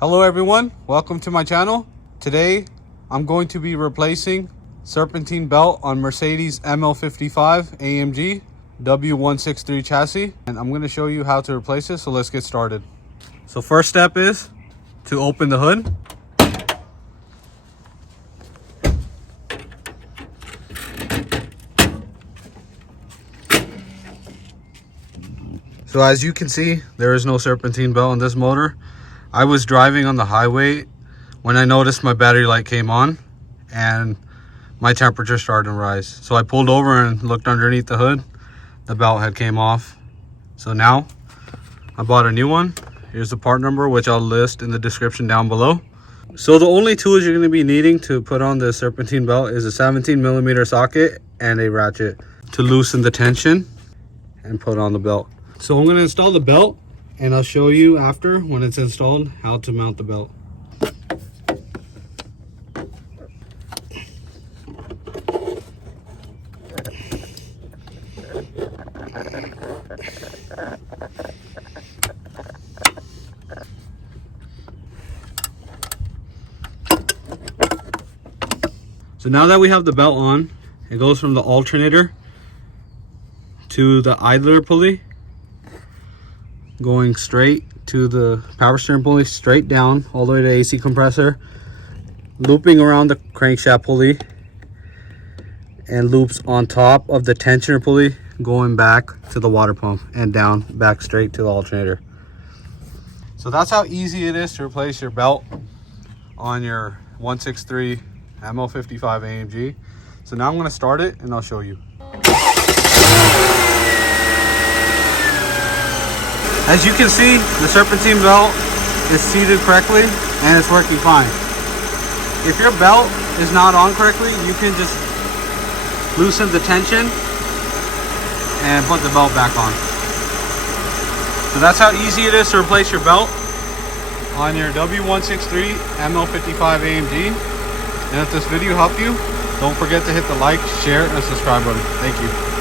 Hello everyone, welcome to my channel. Today I'm going to be replacing Serpentine belt on Mercedes ML55 AMG W163 chassis, and I'm going to show you how to replace it. So let's get started. So first step is to open the hood. So as you can see, there is no Serpentine belt on this motor. I was driving on the highway when I noticed my battery light came on and my temperature started to rise. So I pulled over and looked underneath the hood. The belt had came off. So now I bought a new one. Here's the part number, which I'll list in the description down below. So the only tools you're going to be needing to put on the Serpentine belt is a 17mm socket and a ratchet to loosen the tension and put on the belt. So I'm going to install the belt, and I'll show you after, when it's installed, how to mount the belt. So now that we have the belt on, it goes from the alternator to the idler pulley, going straight to the power steering pulley, straight down all the way to AC compressor, looping around the crankshaft pulley, and loops on top of the tensioner pulley, going back to the water pump and down back straight to the alternator. So that's how easy it is to replace your belt on your 163 ML55 AMG. So now I'm going to start it and I'll show you. As you can see, the Serpentine belt is seated correctly and it's working fine. If your belt is not on correctly, you can just loosen the tension and put the belt back on. So that's how easy it is to replace your belt on your W163 ML55 AMG. And if this video helped you, don't forget to hit the like, share, and subscribe button. Thank you.